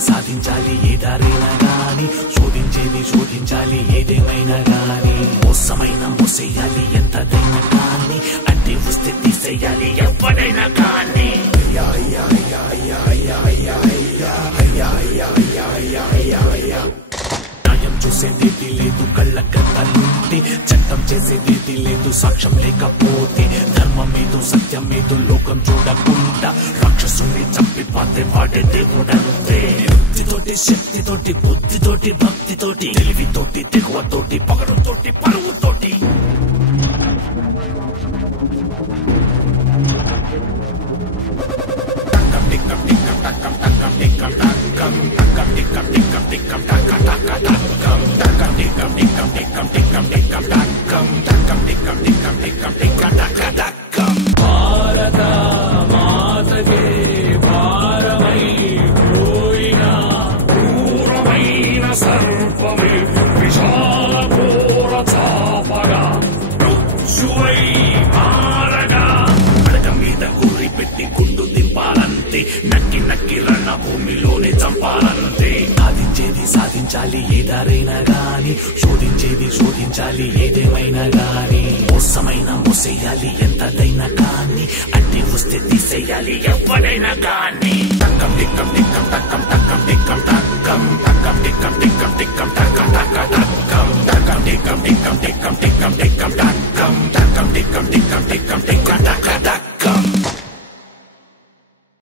సాధించాలి ఏదారైనా గాని శోధించాలి ఏదేమైనా గాని మోసమైన మోసేయాలి ఎంతదైనా గాని అంటే వస్తే తీసేయాలి ఎవరైనా గాని న్యాయం చూసేదేది లేదు కళ్ళ గంటలుంటే చట్టం చేసేదేది లేదు సాక్ష్యం లేకపోతే ధర్మమేదో సత్యమేదో లోకం చూడకుండా రాక్షసుని చంపిపోతే వాడే దేవుడంతే యుక్తితోటి శక్తితోటి బుద్ధితోటి భక్తితోటి తెలివితోటి తెగువతోటి పగడుతోటి పరువుతోటి భారత మాతకే భారమై పోయిన క్రూరమైన సర్పమే విశాల ఘోర చాపగా మృత్యువై మారగా అడగ మీద గురి పెట్టి గుండు దింపాలంతే నక్కి నక్కి రన్న భూమిలోనే చంపాలంతే సాధించాలి ఏదారైనా గాని శోధించాలి ఏదేమైనా గాని మోసమైన మోసేయాలి ఎంతదైనా గాని అంటే వస్తే తీసేయాలి ఎవరైనా గాని టక్కం టిక్కం టిక్కం టక్కం టక్కం టిక్కం టక్కం టక్కం టిక్కం టిక్కం టిక్కం టక్కం టక్కం టక్కం టక్కం టిక్కం టిక్కం టిక్కం టిక్కం టక్కం